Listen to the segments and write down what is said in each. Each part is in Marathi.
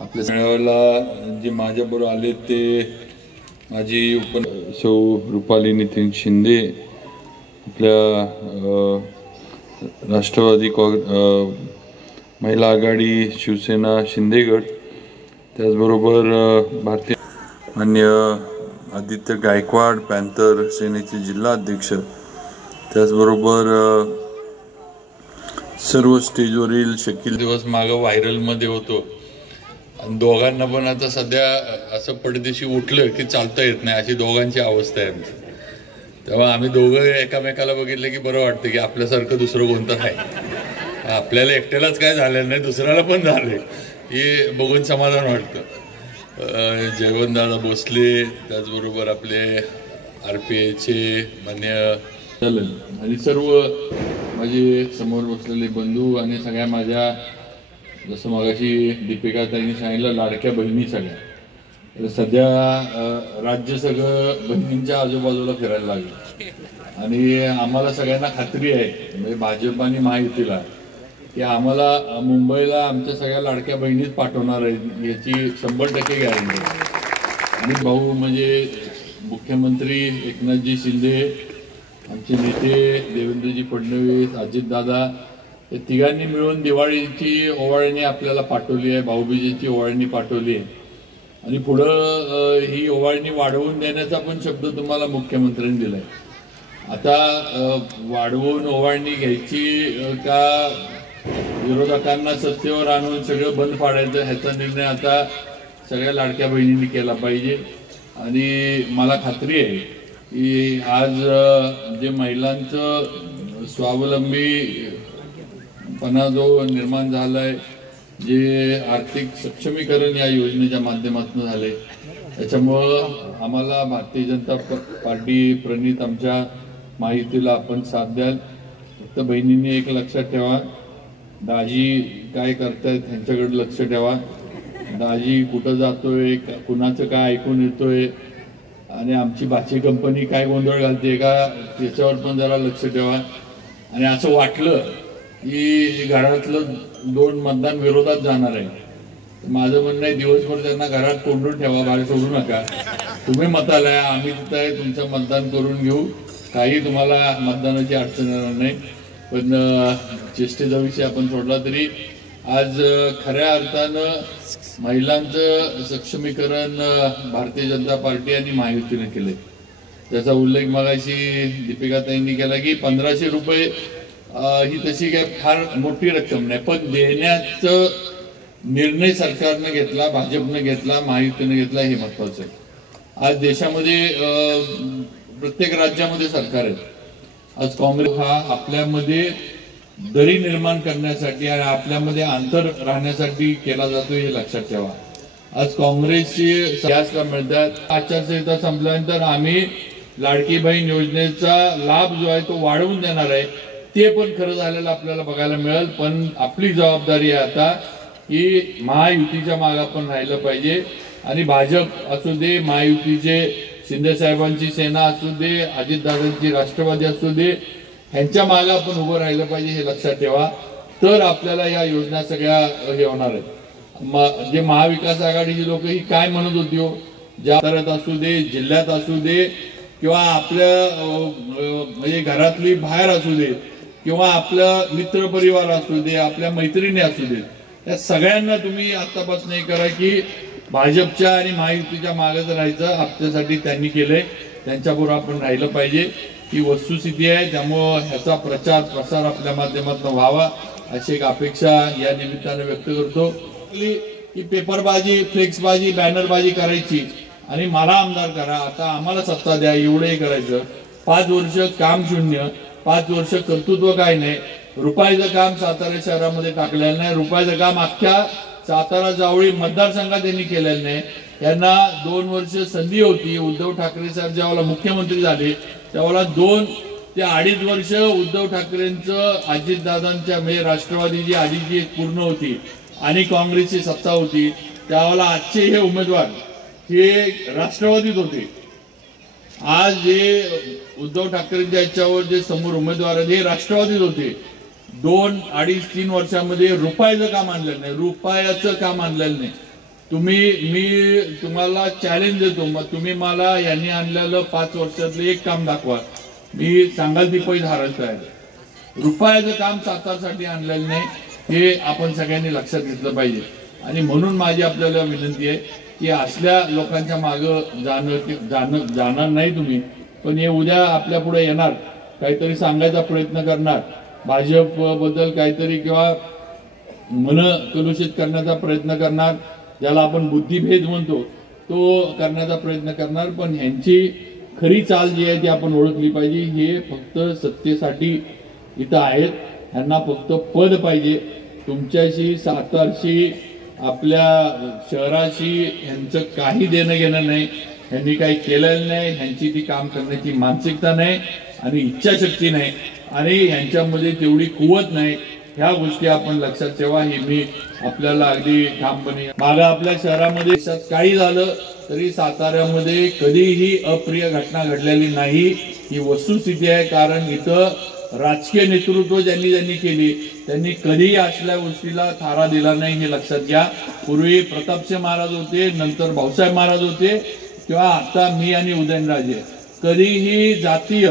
आपल्या मेळाव्याला जे माझ्याबरोबर आले ते माझी सौ रुपाली नितीन शिंदे, आपल्या राष्ट्रवादी महिला आघाडी शिवसेना शिंदे गट, त्याचबरोबर भारतीय मान्य आदित्य गायकवाड पॅन्थर सेनेचे जिल्हा अध्यक्ष, त्याचबरोबर सर्व स्टेजवरील शकील दिवस मागं व्हायरलमध्ये होतो आणि दोघांना पण आता सध्या असं पडदेशी उठलं की चालता येत नाही अशी दोघांची अवस्था आहे आमची. तेव्हा आम्ही दोघं एकामेकाला बघितलं की बरं वाटतं की आपल्यासारखं दुसरं कोणतं आहे. आपल्याला एकट्यालाच काय झालेलं नाही, दुसऱ्याला पण झाले हे बघून समाधान वाटतं. जयवंतदादा भोसले, त्याचबरोबर आपले RPIचे मान्य चालेल आणि सर्व माझे समोर बसलेले बंधू आणि सगळ्या माझ्या, जसं मगाशी दीपिका ताईंनी सांगितलं, लाडक्या बहिणी सगळ्या सध्या राज्य सगळं बहिणींच्या आजूबाजूला फिरायला लागलं आणि आम्हाला सगळ्यांना खात्री आहे म्हणजे भाजप आणि महायुतीला की आम्हाला मुंबईला आमच्या सगळ्या लाडक्या बहिणीच पाठवणार आहेत याची 100% गॅरंटी आहे. आणि भाऊ म्हणजे मुख्यमंत्री एकनाथजी शिंदे, आमचे नेते देवेंद्रजी फडणवीस, अजितदादा, या तिघांनी मिळून दिवाळीची ओवाळणी आपल्याला पाठवली आहे, भाऊबीजेची ओवाळणी पाठवली आहे आणि पुढं ही ओवाळणी वाढवून देण्याचा पण शब्द तुम्हाला मुख्यमंत्र्यांनी दिलाय. आता वाढवून ओवाळणी घ्यायची का विरोधकांना सत्तेवर आणून सगळं बंद पाडायचं ह्याचा निर्णय आता सगळ्या लाडक्या बहिणींनी केला पाहिजे. आणि मला खात्री आहे की आज जे महिलांचं स्वावलंबीपणा जो निर्माण झालाय, जे आर्थिक सक्षमीकरण या योजनेच्या माध्यमातून झाले, त्याच्यामुळं आम्हाला भारतीय जनता पार्टी प्रणित आमच्या माहितीला आपण साथ द्याल. फक्त बहिणींनी एक लक्षात ठेवा, दाजी काय करतायत ह्यांच्याकडे लक्ष ठेवा. दाजी कुठं जातोय, कुणाचं काय ऐकून येतोय आणि आमची भाची कंपनी काय गोंधळ घालते का त्याच्यावर पण जरा लक्ष ठेवा. आणि असं वाटलं की घरातलं 2 मतदान विरोधात जाणार आहे, माझं म्हणणं आहे दिवसभर त्यांना घरात कोंडून ठेवा, बाहेर सोडू नका. तुम्ही मताला आहे, आम्ही तिथं आहे, तुमचं मतदान करून घेऊ, काही तुम्हाला मतदानाची अडचण येणार नाही. पण चेष्टेचा विषय आपण सोडला तरी आज खऱ्या अर्थानं महिलांचं सक्षमीकरण भारतीय जनता पार्टी आणि महायुतीने केले. त्याचा उल्लेख मगाशी दीपिकाताईंनी केला की 1500 रुपये ही तशी काय फार मोठी रक्कम नाही, पण देण्याचं निर्णय सरकारनं घेतला, भाजपनं घेतला, महायुतीने घेतला, हे महत्वाचं आहे. आज देशामध्ये प्रत्येक राज्यामध्ये सरकार आहे. आज काँग्रेस हा आपल्यामध्ये दरी निर्माण करण्यासाठी आणि आपल्यामध्ये अंतर राहण्यासाठी केला जातो, हे लक्षात ठेवा. आज काँग्रेसची जास्त मिळतात. आचारसंहिता संपल्यानंतर आम्ही लाडकी बहीण योजनेचा लाभ जो आहे तो वाढवून देणार आहे, ते पण खरं झालेलं आपल्याला बघायला मिळेल. पण आपली जबाबदारी आहे आता की महायुतीच्या मागे आपण राहिलं पाहिजे आणि भाजप असू दे, महायुतीचे शिंदे साहेबांची सेना असू दे, अजितदादांची राष्ट्रवादी असू दे, ह्यांच्या मागे आपण उभं राहिलं पाहिजे, हे लक्षात ठेवा. तर आपल्याला या योजना सगळ्या हे होणार आहेत. जे महाविकास आघाडीची लोक ही काय म्हणत होती हो, ज्या शहरात असू दे, जिल्ह्यात असू दे, किंवा आपल्या म्हणजे घरातली बाहेर असू दे, किंवा आपल्या मित्रपरिवार असू दे, आपल्या मैत्रिणी असू दे, त्या सगळ्यांना तुम्ही आतापासून हे करा की भाजपच्या आणि महायुतीच्या मागेच राहायचं. आपल्यासाठी त्यांनी केलंय, त्यांच्याबरोबर आपण राहिलं पाहिजे, ही वस्तुस्थिती आहे. त्यामुळं ह्याचा प्रचार प्रसार आपल्या माध्यमातून व्हावा अशी एक अपेक्षा या निमित्ताने व्यक्त करतो. की पेपरबाजी, फ्लेक्सबाजी, बॅनरबाजी करायची आणि मला आमदार करा, आता आम्हाला सत्ता द्या, एवढंही करायचं. 5 वर्ष काम शून्य, 5 वर्ष कर्तृत्व काय नाही. रुपयाचं काम सातारा शहरामध्ये टाकलेलं नाही, रुपयाचं काम अख्ख्या सातारा जावळी मतदारसंघात त्यांनी केलेलं नाही. यांना 2 वर्ष संधी होती. उद्धव ठाकरे साहेब ज्यावेळेला मुख्यमंत्री झाले त्यावेळेला 2 ते 2.5 वर्ष उद्धव ठाकरेंचं, अजितदादांच्या म्हणजे राष्ट्रवादीची आधीची पूर्ण होती आणि काँग्रेसची सत्ता होती. त्यावेळेला आजचे हे उमेदवार हे राष्ट्रवादीत होते. आज जे उद्धव ठाकरेंच्या याच्यावर जे समोर उमेदवार आहेत हे राष्ट्रवादीत होते. 2, 2.5, 3 वर्षामध्ये रुपयाचं काम आणलेलं नाही, रुपयाचं काम आणलेलं नाही. मी तुम्हाला चॅलेंज देतो, मग तुम्ही मला यांनी आणलेलं 5 वर्षातलं एक काम दाखवा, मी सांगाल ती पैसे हारायचं आहे. रुपयाचं काम सातारसाठी आणलेलं नाही, हे आपण सगळ्यांनी लक्षात घेतलं पाहिजे. आणि म्हणून माझी आपल्याला विनंती आहे की असल्या लोकांच्या मागं जाणार नाही तुम्ही, पण हे उद्या आपल्या पुढे येणार, काहीतरी सांगायचा प्रयत्न करणार, भाजप बद्दल काहीतरी किंवा मन कलुषित करण्याचा प्रयत्न करणार, ज्याला आपण बुद्धिभेद म्हणतो तो करण्याचा प्रयत्न करणार. पण ह्यांची खरी चाल जी आहे ती आपण ओळखली पाहिजे. हे फक्त सत्तेसाठी इथं आहेत, ह्यांना फक्त पद पाहिजे. तुमच्याशी, सातारशी, आपल्या शहराशी ह्यांचं काही देणं घेणं नाही. ह्यांनी काही केलेलं नाही, ह्यांची ती काम करण्याची मानसिकता नाही आणि इच्छाशक्ती नाही आणि ह्यांच्यामध्ये तेवढी कुवत नाही. ह्या गोष्टी आपण लक्षात ठेवा. ही मी आपल्याला अगदी ठामपणे मागं आपल्या शहरामध्ये काही झालं तरी साताऱ्यामध्ये कधीही अप्रिय घटना घडलेली नाही, ही वस्तुस्थिती आहे. कारण इथं राजकीय नेतृत्व ज्यांनी केली त्यांनी कधीही असल्या गोष्टीला थारा दिला नाही, हे लक्षात घ्या. पूर्वी प्रतापसिंह महाराज होते, नंतर भाऊसाहेब महाराज होते, किंवा आता मी आणि उदयनराजे. कधीही जातीय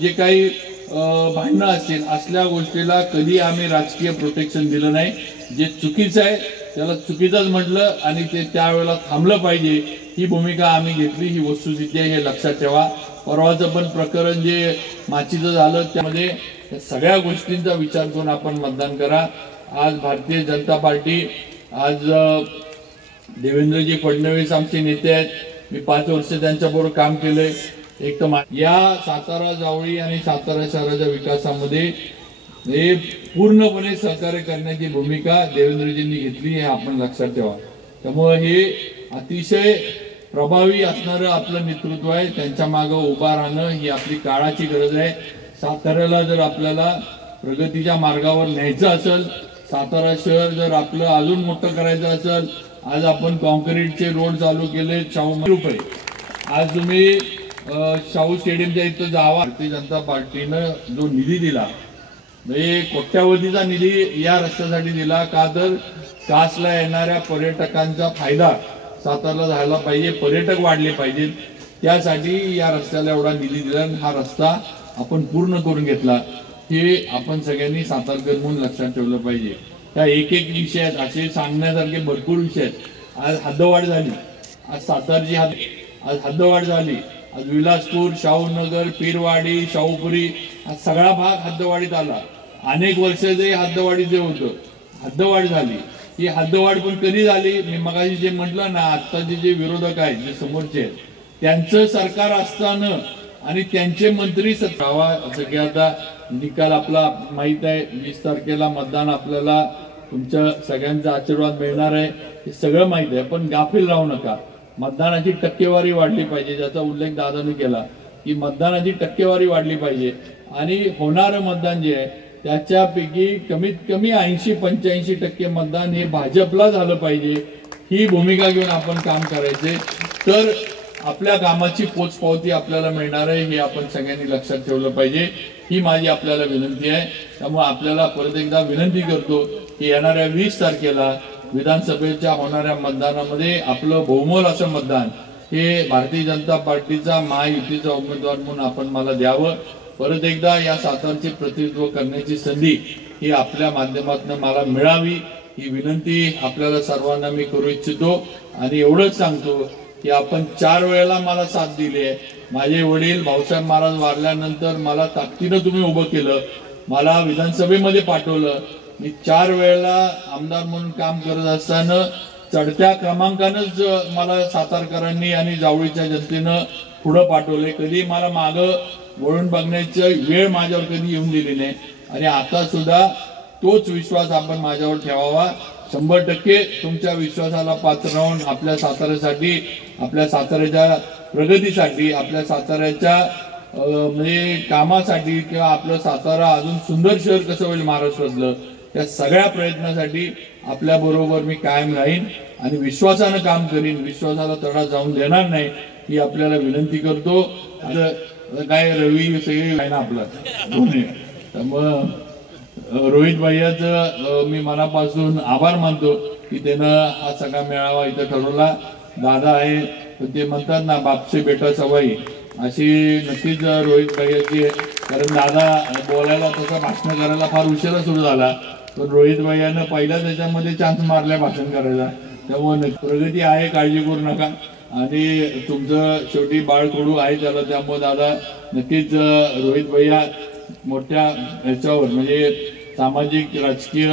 जे काही भांडणं असतील असल्या गोष्टीला कधी आम्ही राजकीय प्रोटेक्शन दिलं नाही. जे चुकीचं आहे त्याला चुकीचंच म्हटलं आणि ते त्यावेळेला थांबलं पाहिजे, ही भूमिका आम्ही घेतली. ही वस्तुस्थिती आहे, हे लक्षात ठेवा. परवाचं पण प्रकरण जे माचीचं झालं त्यामध्ये सगळ्या गोष्टींचा विचार करून आपण मतदान करा. आज भारतीय जनता पार्टी, आज देवेंद्रजी फडणवीस आमचे नेते आहेत. मी 5 वर्ष त्यांच्याबरोबर काम केलंय. एक तर या सातारा जावळी आणि सातारा शहराच्या विकासामध्ये हे पूर्णपणे सहकार्य करण्याची भूमिका देवेंद्रजींनी घेतली, हे आपण लक्षात ठेवा. त्यामुळे हे अतिशय प्रभावी असणारं आपलं नेतृत्व आहे. त्यांच्या मागे उभा राहणं ही आपली काळाची गरज आहे. साताऱ्याला जर आपल्याला प्रगतीच्या मार्गावर न्यायचं असेल, सातारा शहर जर आपलं अजून मोठं करायचं असेल, आज आपण कॉन्क्रीटचे रोड चालू केले, ₹100 आज तुम्ही शाहू स्टेडियमच्या इथं जावा. भारतीय जनता पार्टीनं जो निधी दिला, म्हणजे कोट्यावधीचा निधी या रस्त्यासाठी दिला. का तर कासला येणाऱ्या पर्यटकांचा फायदा सातारला झाला पाहिजे, पर्यटक वाढले पाहिजेत, त्यासाठी या रस्त्याला एवढा निधी दिला. हा रस्ता आपण पूर्ण करून घेतला, हे आपण सगळ्यांनी सातारकर म्हणून लक्षात ठेवलं पाहिजे. त्या एक विषय आहेत, असे सांगण्यासारखे भरपूर विषय आहेत. आज हद्दवाढ झाली, आज सातारची आज हद्दवाढ झाली. आज विलासपूर, शाहूनगर, पीरवाडी, शाहूपुरी हा सगळा भाग हद्दवाढीत आला. अनेक वर्ष जे हद्दवाढीचे होतं, हद्दवाढ झाली. ही हद्दवाढ पण कधी झाली? मी मगाशी जे म्हटलं ना, आत्ताचे जे विरोधक आहेत, जे समोरचे आहेत, त्यांचं सरकार असताना आणि त्यांचे मंत्री सगळे आता निकाल आपला माहित आहे. 20 तारखेला मतदान, आपल्याला तुमच्या सगळ्यांचा आशीर्वाद मिळणार आहे, हे सगळं माहित आहे. पण गाफील राहू नका. मतदानाची टक्केवारी वाढली पाहिजे, ज्याचा उल्लेख दादाने केला की मतदानाची टक्केवारी वाढली पाहिजे. आणि होणारं मतदान जे आहे त्याच्यापैकी कमीत कमी 80-85% मतदान हे भाजपला झालं पाहिजे. ही भूमिका घेऊन आपण काम करायचे, तर आपल्या कामाची पोचपावती आपल्याला मिळणार आहे, हे आपण सगळ्यांनी लक्षात ठेवलं पाहिजे. ही माझी आपल्याला विनंती आहे. त्यामुळे आपल्याला परत एकदा विनंती करतो की येणाऱ्या 20 तारखेला विधानसभेच्या होणाऱ्या मतदानामध्ये आपलं बहुमोल असं मतदान हे भारतीय जनता पार्टीचा महायुतीचा उमेदवार म्हणून आपण मला द्यावं. परत एकदा या सातारचे प्रतिनिधित्व करण्याची संधी ही आपल्या माध्यमातून मला मिळावी, ही विनंती आपल्याला सर्वांना मी करू इच्छितो. आणि एवढंच सांगतो की आपण 4 वेळेला मला साथ दिली आहे. माझे वडील भाऊसाहेब महाराज वारल्यानंतर मला ताकदीनं तुम्ही उभं केलं, मला विधानसभेमध्ये पाठवलं. मी 4 वेळेला आमदार म्हणून काम करत असताना चढत्या क्रमांकानंच मला सातारकरांनी आणि जावळीच्या जनतेनं पुढं पाठवले. कधी मला मागं वळून बघण्याची वेळ माझ्यावर कधी येऊन दिली नाही. आणि आता सुद्धा तोच विश्वास आपण माझ्यावर ठेवावा. 100% तुमच्या विश्वासाला पात्र राहून आपल्या साताऱ्यासाठी, आपल्या साताऱ्याच्या प्रगतीसाठी, आपल्या साताऱ्याच्या म्हणजे कामासाठी, किंवा आपलं सातारा अजून सुंदर शहर कसं होईल महाराष्ट्रातलं, त्या सगळ्या प्रयत्नासाठी आपल्या बरोबर मी कायम राहीन आणि विश्वासानं काम करीन. विश्वासाला तडा जाऊन देणार नाही, ही आपल्याला विनंती करतो. काय रवी सगळे आहे ना आपलं दोन्ही, त्यामुळं रोहित भैयाचं मी मनापासून आभार मानतो की त्यानं हा सगळा मेळावा इथं ठरवला. दादा आहे तर ते म्हणतात ना बापसे बेटा सवाई, अशी नक्कीच रोहित भैयाची आहे. कारण दादा बोलायला तसा भाषण करायला फार उशिरा सुरू झाला, पण रोहित भैयानं पहिल्या त्याच्यामध्ये चान्स मारल्या भाषण करायला. त्यामुळे प्रगती आहे, काळजी करू नका. आणि तुमचं शेवटी बाळ कडू आहे त्याला, त्यामुळे दादा नक्कीच रोहित भैया मोठ्या ह्याच्यावर म्हणजे सामाजिक राजकीय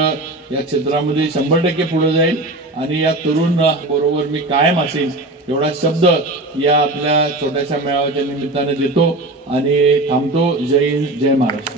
या क्षेत्रामध्ये 100% पुढे जाईल. आणि या तरुण बरोबर मी कायम असेल एवढा शब्द या आपल्या छोट्याशा मेळाव्याच्या निमित्ताने देतो आणि थांबतो. जय हिंद, जय महाराष्ट्र.